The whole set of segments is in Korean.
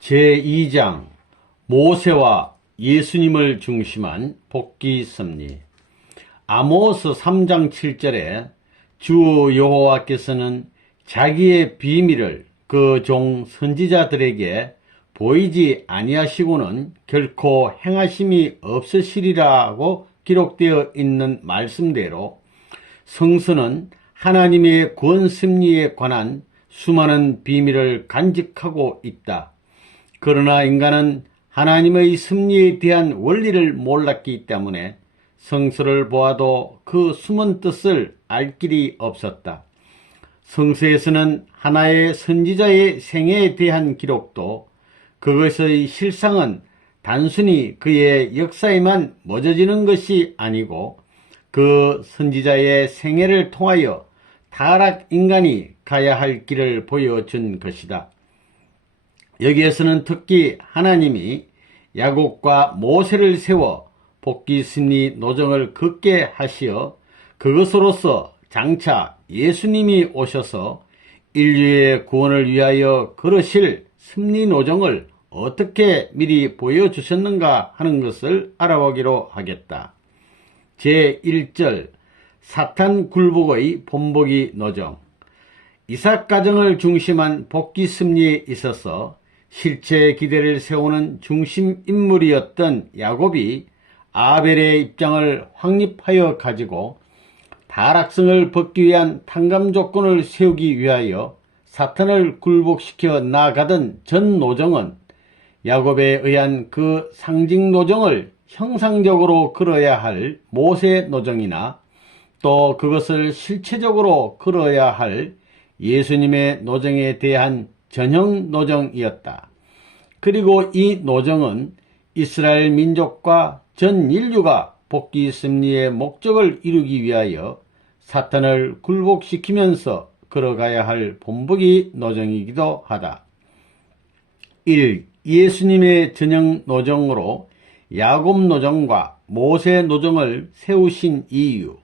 제2장 모세와 예수님을 중심한 복귀 섭리. 아모스 3장 7절에 주 여호와께서는 자기의 비밀을 그 종 선지자들에게 보이지 아니하시고는 결코 행하심이 없으시리라고 기록되어 있는 말씀대로 성서는 하나님의 구원 섭리에 관한 수많은 비밀을 간직하고 있다. 그러나 인간은 하나님의 섭리에 대한 원리를 몰랐기 때문에 성서를 보아도 그 숨은 뜻을 알 길이 없었다. 성서에서는 하나의 선지자의 생애에 대한 기록도 그것의 실상은 단순히 그의 역사에만 멎어지는 것이 아니고 그 선지자의 생애를 통하여 타락 인간이 가야 할 길을 보여준 것이다. 여기에서는 특히 하나님이 야곱과 모세를 세워 복귀 섭리 노정을 긋게 하시어 그것으로서 장차 예수님이 오셔서 인류의 구원을 위하여 걸으실 섭리 노정을 어떻게 미리 보여주셨는가 하는 것을 알아보기로 하겠다. 제1절 사탄 굴복의 본보기 노정. 이삭 가정을 중심한 복귀 섭리에 있어서 실제 기대를 세우는 중심 인물이었던 야곱이 아벨의 입장을 확립하여 가지고 타락성을 벗기 위한 탕감 조건을 세우기 위하여 사탄을 굴복시켜 나가던 전 노정은 야곱에 의한 그 상징 노정을 형상적으로 걸어야 할 모세 노정이나 또 그것을 실체적으로 걸어야 할 예수님의 노정에 대한 전형 노정이었다. 그리고 이 노정은 이스라엘 민족과 전 인류가 복귀 섭리의 목적을 이루기 위하여 사탄을 굴복시키면서 걸어가야 할 본보기 노정이기도 하다. 1. 예수님의 전형 노정으로 야곱 노정과 모세 노정을 세우신 이유.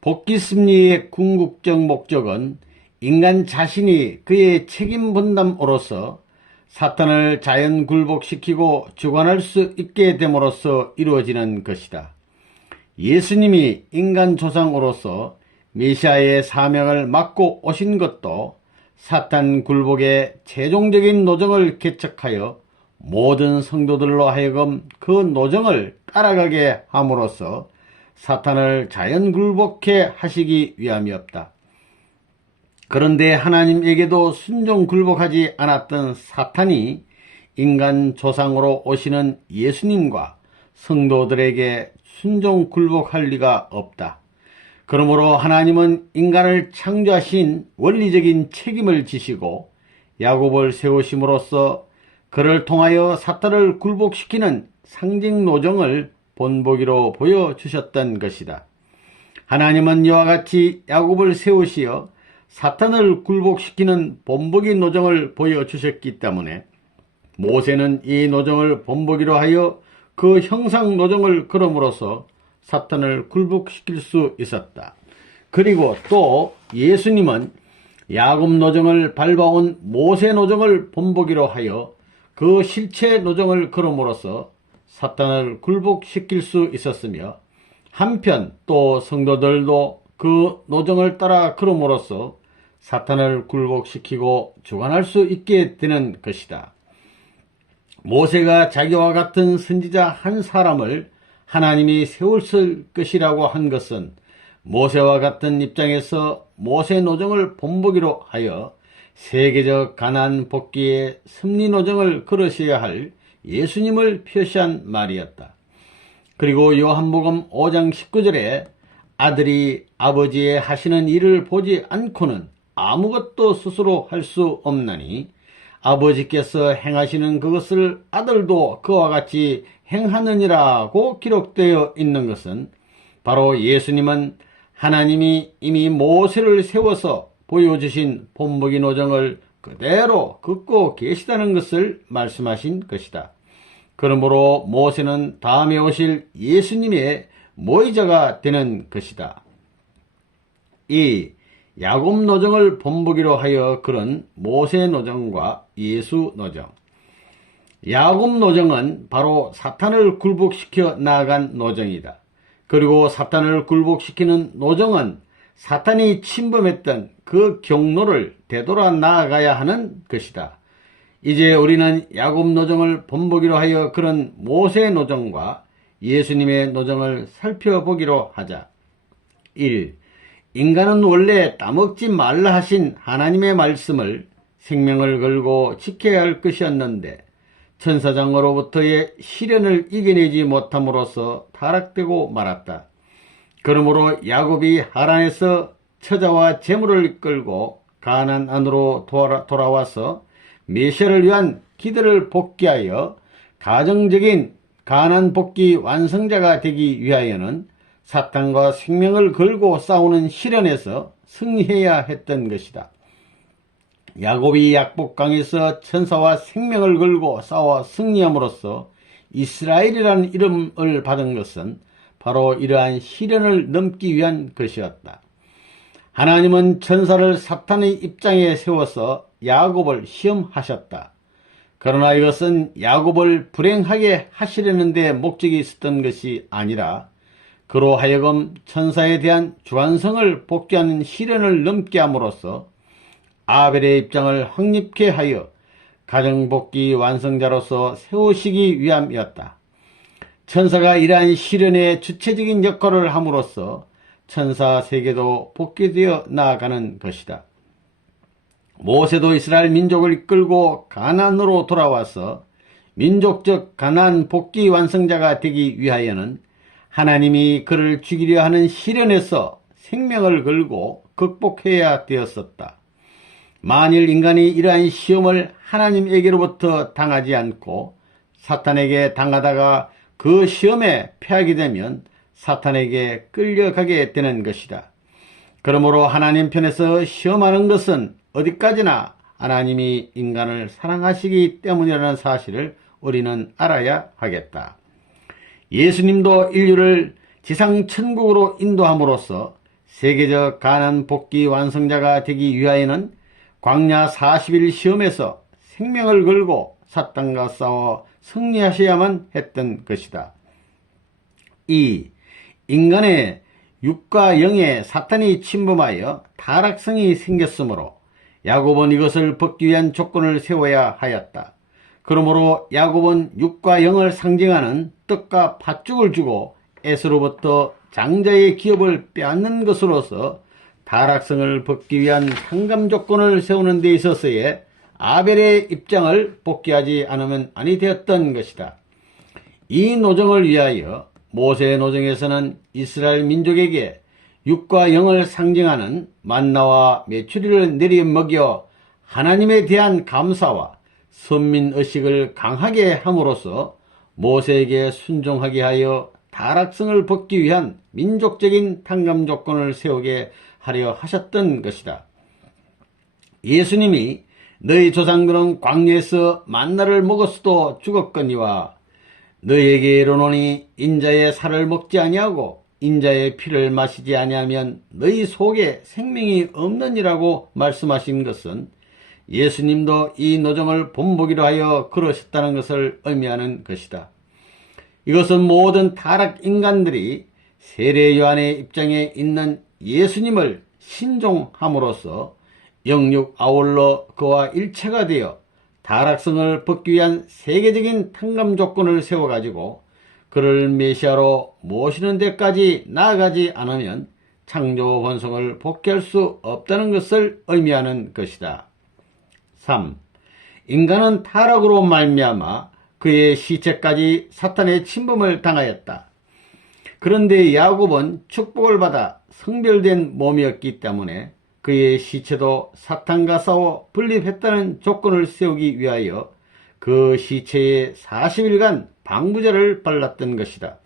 복귀 섭리의 궁극적 목적은 인간 자신이 그의 책임 분담으로서 사탄을 자연 굴복시키고 주관할 수 있게 됨으로써 이루어지는 것이다. 예수님이 인간 조상으로서 메시아의 사명을 맡고 오신 것도 사탄 굴복의 최종적인 노정을 개척하여 모든 성도들로 하여금 그 노정을 따라가게 함으로써 사탄을 자연 굴복해 하시기 위함이었다. 그런데 하나님에게도 순종 굴복하지 않았던 사탄이 인간 조상으로 오시는 예수님과 성도들에게 순종 굴복할 리가 없다. 그러므로 하나님은 인간을 창조하신 원리적인 책임을 지시고 야곱을 세우심으로써 그를 통하여 사탄을 굴복시키는 상징 노정을 본보기로 보여주셨던 것이다. 하나님은 이와 같이 야곱을 세우시어 사탄을 굴복시키는 본보기 노정을 보여주셨기 때문에 모세는 이 노정을 본보기로 하여 그 형상 노정을 걸음으로써 사탄을 굴복시킬 수 있었다. 그리고 또 예수님은 야곱 노정을 밟아온 모세 노정을 본보기로 하여 그 실체 노정을 걸음으로써 사탄을 굴복시킬 수 있었으며 한편 또 성도들도 그 노정을 따라 걸음으로써 사탄을 굴복시키고 주관할 수 있게 되는 것이다. 모세가 자기와 같은 선지자 한 사람을 하나님이 세울 것이라고 한 것은 모세와 같은 입장에서 모세 노정을 본보기로 하여 세계적 가나안 복귀의 섭리 노정을 걸으셔야 할 예수님을 표시한 말이었다. 그리고 요한복음 5장 19절에 아들이 아버지의 하시는 일을 보지 않고는 아무것도 스스로 할 수 없나니 아버지께서 행하시는 그것을 아들도 그와 같이 행하느니라고 기록되어 있는 것은 바로 예수님은 하나님이 이미 모세를 세워서 보여주신 본보기 노정을 그대로 긋고 계시다는 것을 말씀하신 것이다. 그러므로 모세는 다음에 오실 예수님의 모의자가 되는 것이다. 2. 야곱 노정을 본보기로 하여 그런 모세 노정과 예수 노정. 야곱 노정은 바로 사탄을 굴복시켜 나아간 노정이다. 그리고 사탄을 굴복시키는 노정은 사탄이 침범했던 그 경로를 되돌아 나아가야 하는 것이다. 이제 우리는 야곱 노정을 본보기로 하여 그런 모세 노정과 예수님의 노정을 살펴보기로 하자. 1. 인간은 원래 따먹지 말라 하신 하나님의 말씀을 생명을 걸고 지켜야 할 것이었는데 천사장으로부터의 시련을 이겨내지 못함으로써 타락되고 말았다. 그러므로 야곱이 하란에서 처자와 재물을 끌고 가나안 안으로 돌아와서 메시아를 위한 기대를 복귀하여 가정적인 가나안 복귀 완성자가 되기 위하여는 사탄과 생명을 걸고 싸우는 시련에서 승리해야 했던 것이다. 야곱이 약복강에서 천사와 생명을 걸고 싸워 승리함으로써 이스라엘이라는 이름을 받은 것은 바로 이러한 시련을 넘기 위한 것이었다. 하나님은 천사를 사탄의 입장에 세워서 야곱을 시험하셨다. 그러나 이것은 야곱을 불행하게 하시려는 데 목적이 있었던 것이 아니라 그로 하여금 천사에 대한 주관성을 복귀하는 시련을 넘게 함으로써 아벨의 입장을 확립케 하여 가정복귀 완성자로서 세우시기 위함이었다. 천사가 이러한 시련의 주체적인 역할을 함으로써 천사 세계도 복귀되어 나아가는 것이다. 모세도 이스라엘 민족을 이끌고 가나안으로 돌아와서 민족적 가나안 복귀 완성자가 되기 위하여는 하나님이 그를 죽이려 하는 시련에서 생명을 걸고 극복해야 되었었다. 만일 인간이 이러한 시험을 하나님에게로부터 당하지 않고 사탄에게 당하다가 그 시험에 패하게 되면 사탄에게 끌려가게 되는 것이다. 그러므로 하나님 편에서 시험하는 것은 어디까지나 하나님이 인간을 사랑하시기 때문이라는 사실을 우리는 알아야 하겠다. 예수님도 인류를 지상 천국으로 인도함으로써 세계적 가나안 복귀 완성자가 되기 위하여는 광야 40일 시험에서 생명을 걸고 사탄과 싸워 승리하셔야만 했던 것이다. 2. 인간의 육과 영에 사탄이 침범하여 타락성이 생겼으므로 야곱은 이것을 벗기 위한 조건을 세워야 하였다. 그러므로 야곱은 육과 영을 상징하는 떡과 팥죽을 주고 에서로부터 장자의 기업을 빼앗는 것으로서 타락성을 벗기 위한 상감 조건을 세우는 데 있어서의 아벨의 입장을 복귀하지 않으면 아니 되었던 것이다. 이 노정을 위하여 모세의 노정에서는 이스라엘 민족에게 육과 영을 상징하는 만나와 메추리를 내리 먹여 하나님에 대한 감사와 선민의식을 강하게 함으로써 모세에게 순종하게 하여 타락성을 벗기 위한 민족적인 탕감 조건을 세우게 하려 하셨던 것이다. 예수님이 너희 조상들은 광야에서 만나를 먹었어도 죽었거니와 너희에게 이르노니 인자의 살을 먹지 아니하고 인자의 피를 마시지 아니하면 너희 속에 생명이 없느니라고 말씀하신 것은 예수님도 이 노정을 본보기로 하여 그러셨다는 것을 의미하는 것이다. 이것은 모든 타락 인간들이 세례 요한의 입장에 있는 예수님을 신종함으로써 영육 아울러 그와 일체가 되어 타락성을 벗기 위한 세계적인 탕감 조건을 세워가지고 그를 메시아로 모시는 데까지 나아가지 않으면 창조 번성을 복귀할 수 없다는 것을 의미하는 것이다. 3. 인간은 타락으로 말미암아 그의 시체까지 사탄의 침범을 당하였다. 그런데 야곱은 축복을 받아 성별된 몸이었기 때문에 그의 시체도 사탄과 싸워 분립했다는 조건을 세우기 위하여 그 시체에 40일간 방부제를 발랐던 것이다.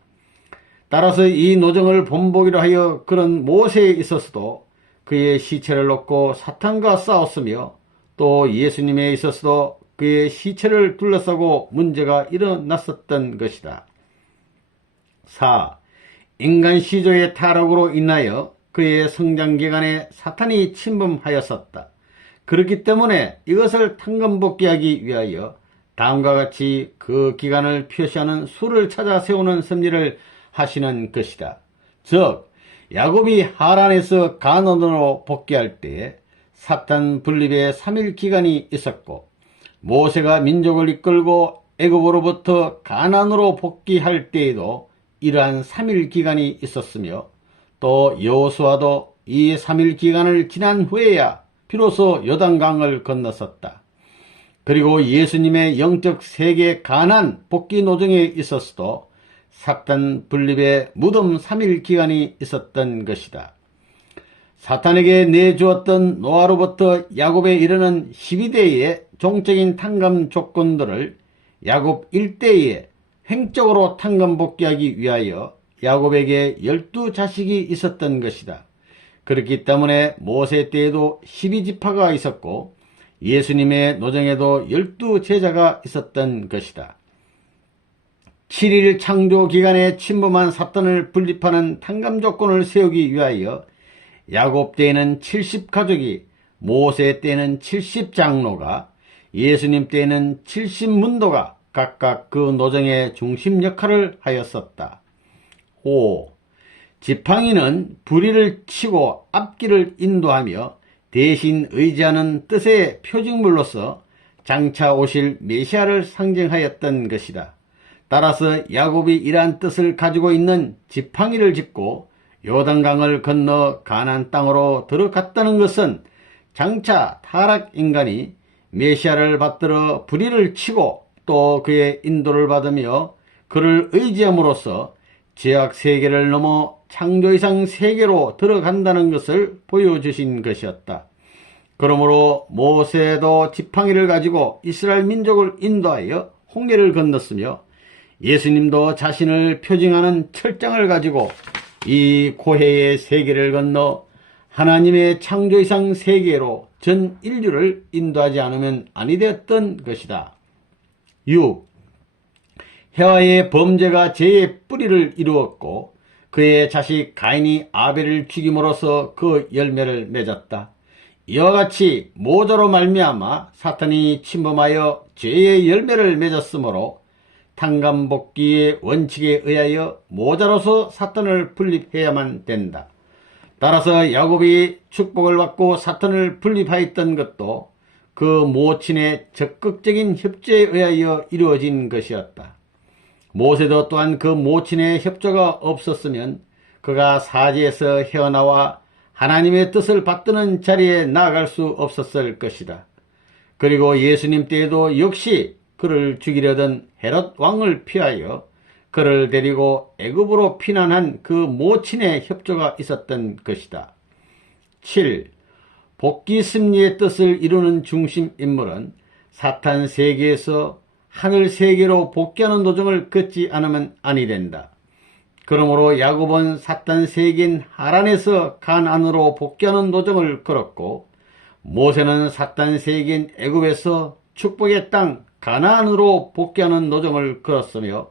따라서 이 노정을 본보기로 하여 그런 모세에 있어서도 그의 시체를 놓고 사탄과 싸웠으며 또 예수님에 있어서도 그의 시체를 둘러싸고 문제가 일어났었던 것이다. 4. 인간 시조의 타락으로 인하여 그의 성장기간에 사탄이 침범하였었다. 그렇기 때문에 이것을 탕감복귀하기 위하여 다음과 같이 그 기간을 표시하는 수를 찾아 세우는 섭리를 하시는 것이다. 즉 야곱이 하란에서 가나안으로 복귀할 때에 사탄 분립의 3일 기간이 있었고, 모세가 민족을 이끌고 애굽으로부터 가나안으로 복귀할 때에도 이러한 3일 기간이 있었으며, 또 여호수아도 이 3일 기간을 지난 후에야 비로소 요단강을 건넜었다. 그리고 예수님의 영적 세계 가나안 복귀 노정에 있었어도 사탄 분립의 무덤 3일 기간이 있었던 것이다. 사탄에게 내주었던 노아로부터 야곱에 이르는 12대의 종적인 탕감 조건들을 야곱 1대에 횡적으로 탕감 복귀하기 위하여 야곱에게 12자식이 있었던 것이다. 그렇기 때문에 모세 때에도 12지파가 있었고 예수님의 노정에도 12제자가 있었던 것이다. 7일 창조 기간에 침범한 사탄을 분립하는 탕감 조건을 세우기 위하여 야곱 때에는 70가족이, 모세 때에는 70장로가, 예수님 때에는 70문도가 각각 그 노정의 중심 역할을 하였었다. 5. 지팡이는 부리를 치고 앞길을 인도하며 대신 의지하는 뜻의 표징물로서 장차 오실 메시아를 상징하였던 것이다. 따라서 야곱이 이러한 뜻을 가지고 있는 지팡이를 짚고 요단강을 건너 가나안 땅으로 들어갔다는 것은 장차 타락 인간이 메시아를 받들어 부리를 치고 또 그의 인도를 받으며 그를 의지함으로써 죄악 세계를 넘어 창조 이상 세계로 들어간다는 것을 보여주신 것이었다. 그러므로 모세도 지팡이를 가지고 이스라엘 민족을 인도하여 홍해를 건넜으며 예수님도 자신을 표징하는 철장을 가지고 이 고해의 세계를 건너 하나님의 창조 이상 세계로 전 인류를 인도하지 않으면 아니 되었던 것이다. 6. 해와의 범죄가 죄의 뿌리를 이루었고 그의 자식 가인이 아벨을 죽임으로써 그 열매를 맺었다. 이와 같이 모자로 말미암아 사탄이 침범하여 죄의 열매를 맺었으므로 탕감복귀의 원칙에 의하여 모자로서 사탄을 분립해야만 된다. 따라서 야곱이 축복을 받고 사탄을 분립하였던 것도 그 모친의 적극적인 협조에 의하여 이루어진 것이었다. 모세도 또한 그 모친의 협조가 없었으면 그가 사지에서 헤어나와 하나님의 뜻을 받드는 자리에 나아갈 수 없었을 것이다. 그리고 예수님 때에도 역시 그를 죽이려던 헤롯 왕을 피하여 그를 데리고 애굽으로 피난한 그 모친의 협조가 있었던 것이다. 7. 복귀 승리의 뜻을 이루는 중심 인물은 사탄 세계에서 하늘 세계로 복귀하는 도정을 걷지 않으면 아니 된다. 그러므로 야곱은 사탄 세계인 하란에서 가나안으로 복귀하는 도정을 걸었고, 모세는 사탄 세계인 애굽에서 축복의 땅 가나안으로 복귀하는 노정을 걸었으며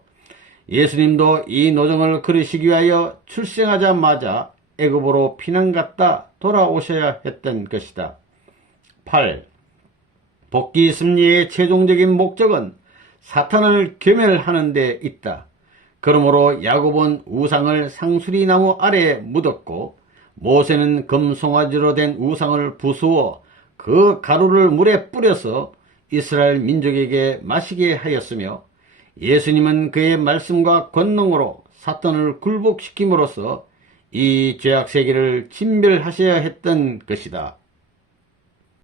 예수님도 이 노정을 걸으시기 위하여 출생하자마자 애굽으로 피난 갔다 돌아오셔야 했던 것이다. 8. 복귀 승리의 최종적인 목적은 사탄을 괴멸하는 데 있다. 그러므로 야곱은 우상을 상수리나무 아래에 묻었고 모세는 금송아지로 된 우상을 부수어 그 가루를 물에 뿌려서 이스라엘 민족에게 마시게 하였으며 예수님은 그의 말씀과 권능으로 사탄을 굴복시킴으로써 이 죄악 세계를 진멸하셔야 했던 것이다.